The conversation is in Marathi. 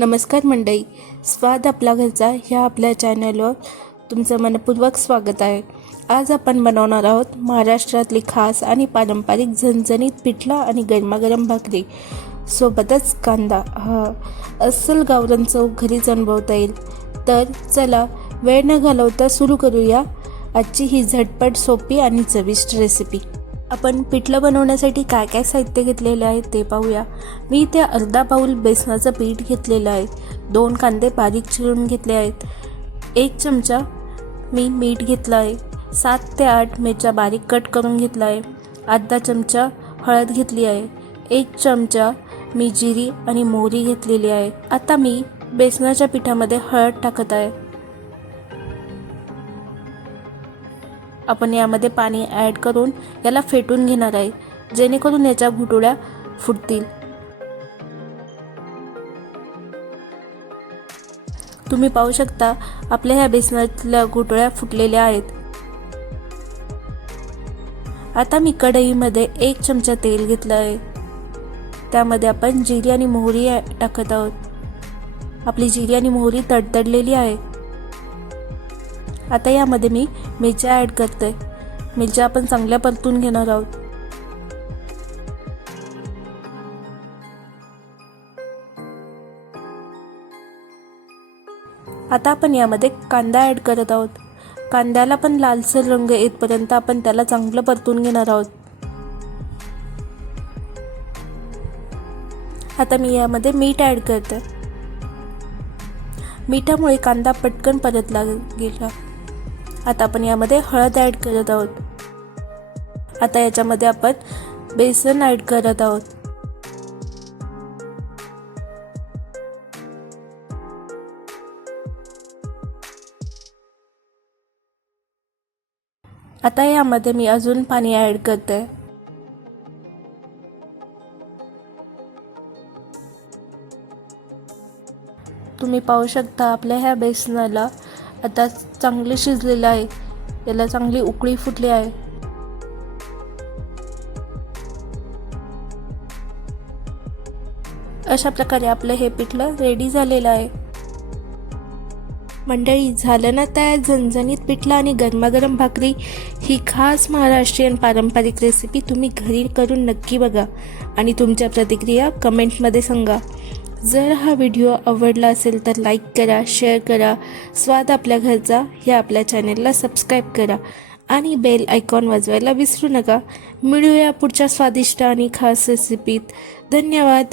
नमस्कार मंडळी. स्वाद आपला घरचा ह्या आपल्या चॅनलवर तुमचं मनपूर्वक स्वागत आहे. आज आपण बनवणार आहोत महाराष्ट्रातली खास आणि पारंपरिक झणझणीत पिठला आणि गरमागरम भाकरी. सोबतच कांदा. हा अस्सल गावरण चव घरीच अनुभवता येईल. तर चला वेळ न घालवता सुरू करूया. आजची ही झटपट सोपी आणि चविष्ट रेसिपी आपण पिठलं बनवण्यासाठी काय काय साहित्य घेतलेले आहे ते पाहूया. मी इथे अर्धा पाऊल बेसनाचं पीठ घेतलेलं आहे. दोन कांदे बारीक चिरून घेतले आहेत. एक चमचा मी मीठ घेतलं आहे. सात ते आठ मिरच्या बारीक कट करून घेतला आहे. अर्धा चमचा हळद घेतली आहे. एक चमचा मी जिरी आणि मोहरी घेतलेली आहे. आता मी बेसनाच्या पिठामध्ये हळद टाकत आहे. आपण यामध्ये पाणी ॲड करून याला फेटून घेणार आहे जेणेकरून याच्या घुटुळ्या फुटतील. तुम्ही पाहू शकता आपल्या ह्या बेसनातल्या घुटुळ्या फुटलेल्या आहेत. आता मी कढईमध्ये एक चमचा तेल घेतलं आहे. त्यामध्ये आपण जिरी आणि मोहरी टाकत आहोत. आपली जिरी आणि मोहरी तडतडलेली आहे. आता यामध्ये मी मिरच्या ॲड करते मिरच्या आपण चांगल्या परतून घेणार आहोत. आता आपण यामध्ये कांदा ॲड करत आहोत. कांद्याला पण लालसर रंग येतपर्यंत आपण त्याला चांगलं परतून घेणार आहोत. आता मी यामध्ये मीठ ॲड करते. मिठामुळे कांदा पटकन परतला गेला. आता आपण यामध्ये हळद ॲड करत आहोत. आता याच्यामध्ये आपण बेसन ॲड करत आहोत. आता यामध्ये मी अजून पाणी ॲड करते. तुम्ही पाहू शकता आपल्या ह्या बेसनाला आता चांगले शिजलेलं आहे. याला चांगली उकळी फुटली आहे. अशा प्रकारे आपलं हे पिठलं रेडी झालेलं आहे. मंडळी झालं ना तयार झणझणीत पिठलं आणि गरमागरम भाकरी? ही खास महाराष्ट्रीयन पारंपरिक रेसिपी तुम्ही घरी करून नक्की बघा आणि तुमच्या प्रतिक्रिया कमेंटमध्ये सांगा. जर हा व्हिडिओ आवडला असेल तर लाईक करा शेअर करा स्वाद आपल्या घरचा ह्या आपल्या चॅनेलला सबस्क्राईब करा आणि बेल आयकॉन वाजवायला विसरू नका. मिळूया पुढच्या स्वादिष्ट आणि खास रेसिपीत धन्यवाद.